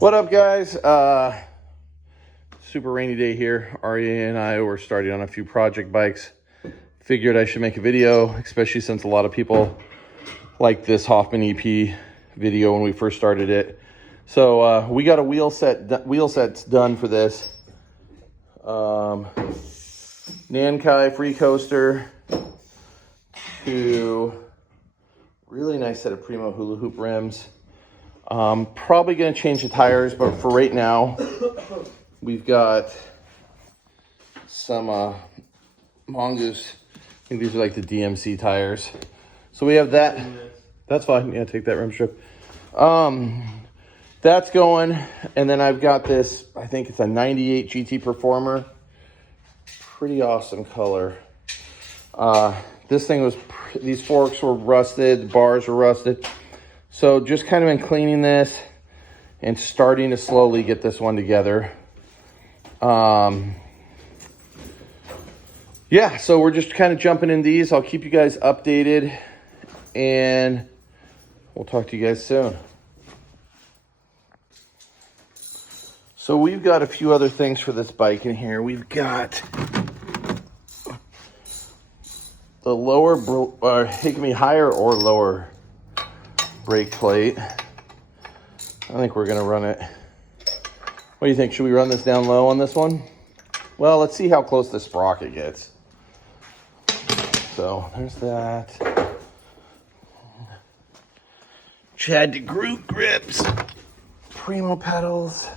What up, guys? Super rainy day here. Arya and I were starting on a few project bikes. Figured I should make a video, especially since a lot of people like this Hoffman EP video when we first started it. So we got a wheel sets done for this. Nankai free coaster to really nice set of Primo hula hoop rims. Probably going to change the tires, but for right now, we've got some Mongoose. I think these are like the DMC tires. So we have that. That's fine. Yeah, take that rim strip. That's going. And then I've got this, I think it's a 98 GT Performer. Pretty awesome color. This thing was, these forks were rusted, the bars were rusted. So just kind of been cleaning this and starting to slowly get this one together. Yeah, so we're just kind of jumping in these. I'll keep you guys updated and we'll talk to you guys soon. So we've got a few other things for this bike in here. We've got the lower, it can be higher or lower brake plate. I think we're gonna run it. What do you think? Should we run this down low on this one? Well, let's see how close this sprocket gets. So there's that. Chad DeGroot grips, Primo pedals.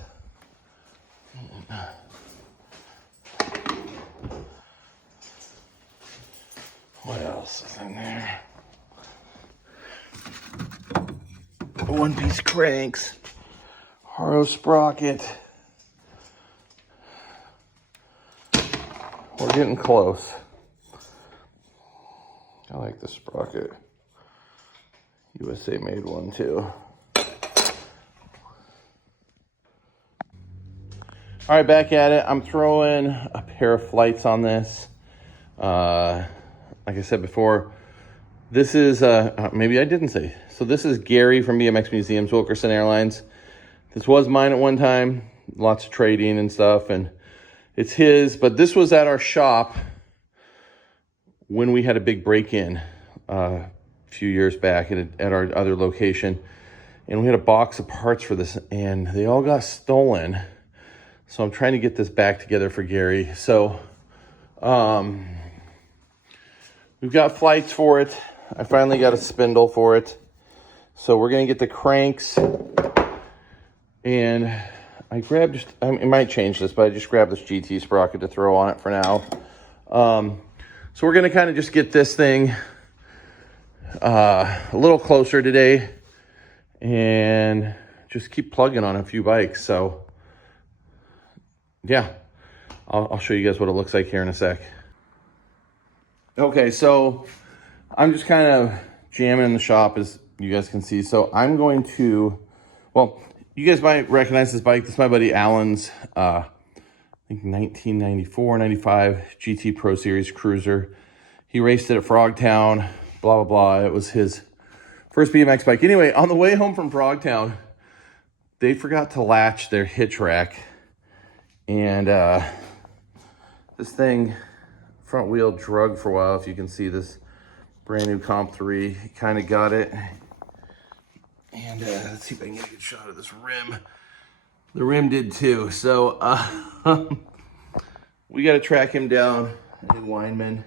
What else is in there? One-piece cranks, Haro sprocket. We're getting close. I like the sprocket. USA made one too. All right, back at it. I'm throwing a pair of flights on this. Like I said before, this is, maybe I didn't say. So this is Gary from BMX Museums, Wilkerson Airlines. This was mine at one time. Lots of trading and stuff, and it's his. But this was at our shop when we had a big break-in a few years back at our other location. And we had a box of parts for this, and they all got stolen. So I'm trying to get this back together for Gary. So we've got flights for it. I finally got a spindle for it. So we're going to get the cranks. And I grabbed, I might change this, but I just grabbed this GT sprocket to throw on it for now. So we're going to kind of just get this thing a little closer today. And just keep plugging on a few bikes. So yeah, I'll show you guys what it looks like here in a sec. Okay, so I'm just kind of jamming in the shop, as you guys can see. So I'm going to, well, you guys might recognize this bike. This is my buddy Alan's, I think 1994, 95 GT Pro Series Cruiser. He raced it at Frogtown, blah, blah, blah. It was his first BMX bike. Anyway, on the way home from Frogtown, they forgot to latch their hitch rack. And this thing, front wheel drug for a while. If you can see this brand new Comp 3, kind of got it. And let's see if I can get a good shot of this rim. The rim did too. So we got to track him down, a new Weinman.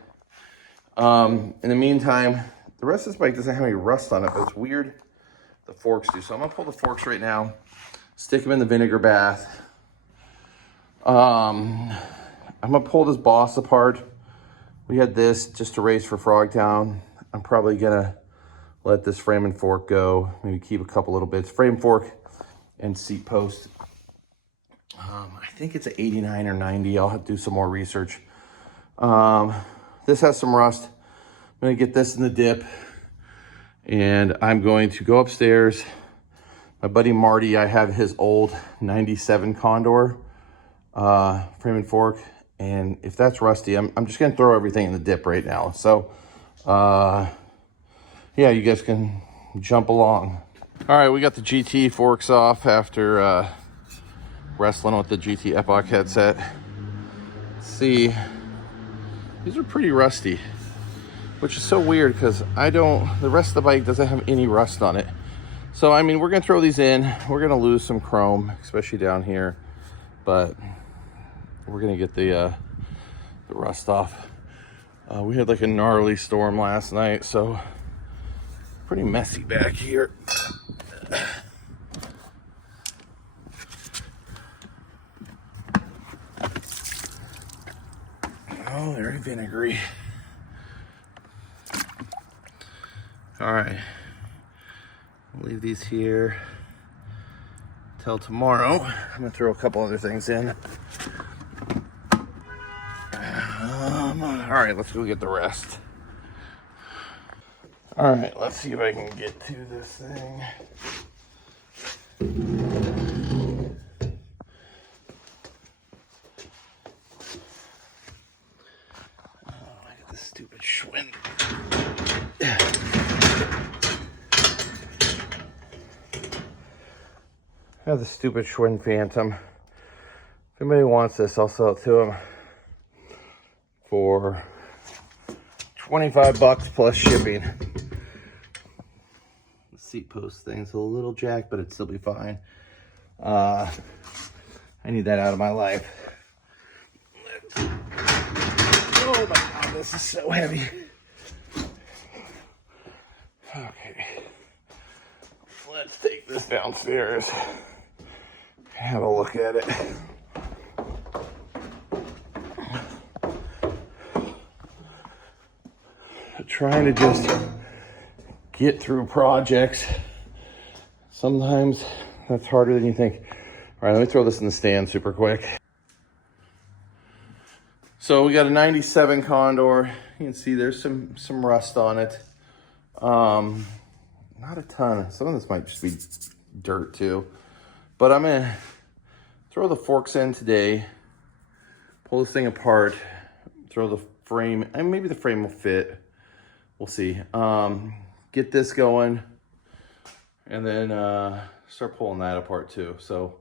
In the meantime, the rest of this bike doesn't have any rust on it, but it's weird. The forks do. So I'm gonna pull the forks right now, stick them in the vinegar bath. I'm gonna pull this Boss apart. We had this just to race for Frogtown. I'm probably gonna let this frame and fork go. Maybe keep a couple little bits. Frame, fork, and seat post. I think it's an 89 or 90. I'll have to do some more research. This has some rust. I'm gonna get this in the dip. And I'm going to go upstairs. My buddy Marty, I have his old 97 Condor frame and fork. And if that's rusty, I'm just gonna throw everything in the dip right now. So, yeah, you guys can jump along. All right, we got the GT forks off after wrestling with the GT Epoch headset. Let's see, these are pretty rusty, which is so weird because the rest of the bike doesn't have any rust on it. So, I mean, we're gonna throw these in. We're gonna lose some chrome, especially down here, but we're gonna get the rust off. We had like a gnarly storm last night, so pretty messy back here. Oh, very vinegary. All right, I'll leave these here till tomorrow. I'm gonna throw a couple other things in. All right, let's go get the rest. All right, let's see if I can get to this thing. Oh, look at this stupid Schwin. I have the stupid Schwin Phantom. If anybody wants this, I'll sell it to them for 25 bucks plus shipping. The seat post thing's a little jacked, but it'd still be fine. I need that out of my life. Oh my God, this is so heavy. Okay, let's take this downstairs. Have a look at it. Trying to just get through projects. Sometimes that's harder than you think. All right, let me throw this in the stand super quick. So we got a 97 Condor. You can see there's some rust on it. Not a ton. Some of this might just be dirt too. But I'm gonna throw the forks in today, pull this thing apart, throw the frame, and maybe the frame will fit. We'll see. Get this going, and then start pulling that apart too. So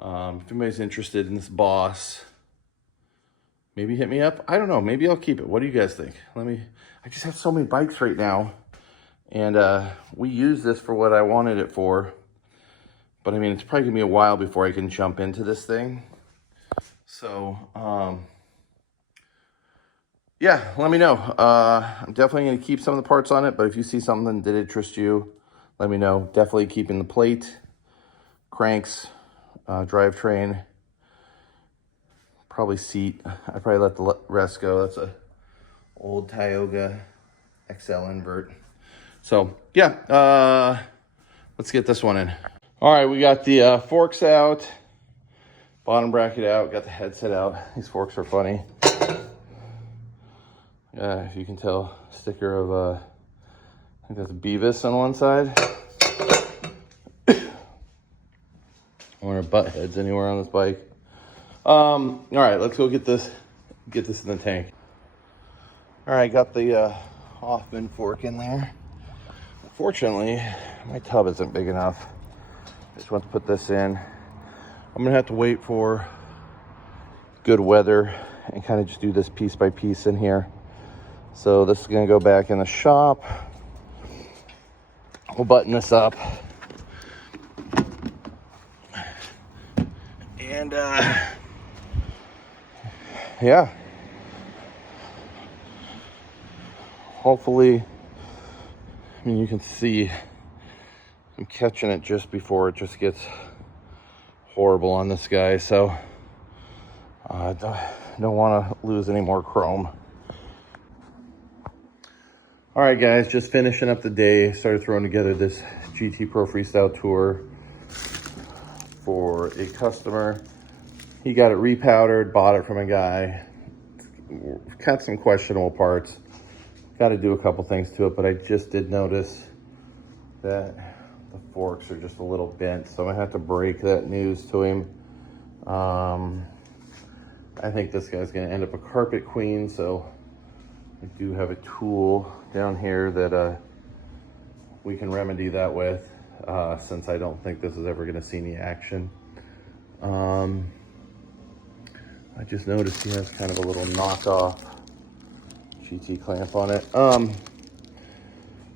if anybody's interested in this Boss, maybe hit me up. I don't know. Maybe I'll keep it. What do you guys think? I just have so many bikes right now, and we use this for what I wanted it for. But I mean, it's probably gonna be a while before I can jump into this thing. So, yeah, let me know. I'm definitely gonna keep some of the parts on it, but if you see something that interests you, let me know. Definitely keeping the plate, cranks, drivetrain, probably seat. I probably let the rest go. That's a old Tyoga XL invert. So, yeah, let's get this one in. All right, we got the forks out, bottom bracket out, got the headset out. These forks are funny. If you can tell, sticker of, I think that's Beavis on one side. I wonder if butt heads anywhere on this bike. All right, let's go get this in the tank. All right, got the Hoffman Fork in there. Unfortunately, my tub isn't big enough. Just want to put this in. I'm gonna have to wait for good weather and kind of just do this piece by piece in here. So this is gonna go back in the shop. We'll button this up. And yeah. Hopefully, I mean, you can see I'm catching it just before it just gets horrible on this guy. So I don't want to lose any more chrome. All right, guys, just finishing up the day. Started throwing together this GT Pro Freestyle Tour for a customer. He got it repowdered, bought it from a guy. Got some questionable parts. Got to do a couple things to it, but I just did notice that the forks are just a little bent, so I'm gonna have to break that news to him. I think this guy's gonna end up a carpet queen, so I do have a tool down here that we can remedy that with, since I don't think this is ever gonna see any action. I just noticed he has kind of a little knockoff GT clamp on it.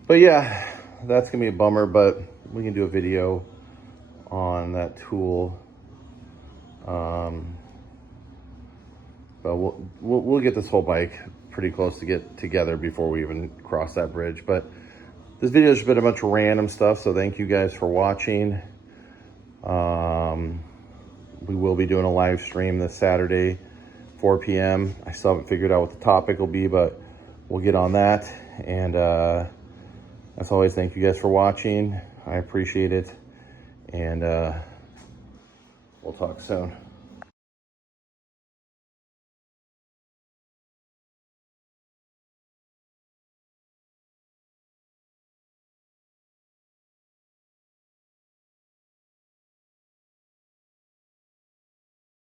But yeah, that's gonna be a bummer, but we can do a video on that tool. But we'll get this whole bike pretty close to get together before we even cross that bridge. But this video has been a bunch of random stuff, so thank you guys for watching. We will be doing a live stream this Saturday, 4 p.m. I still haven't figured out what the topic will be, but we'll get on that. And as always, thank you guys for watching. I appreciate it. And we'll talk soon.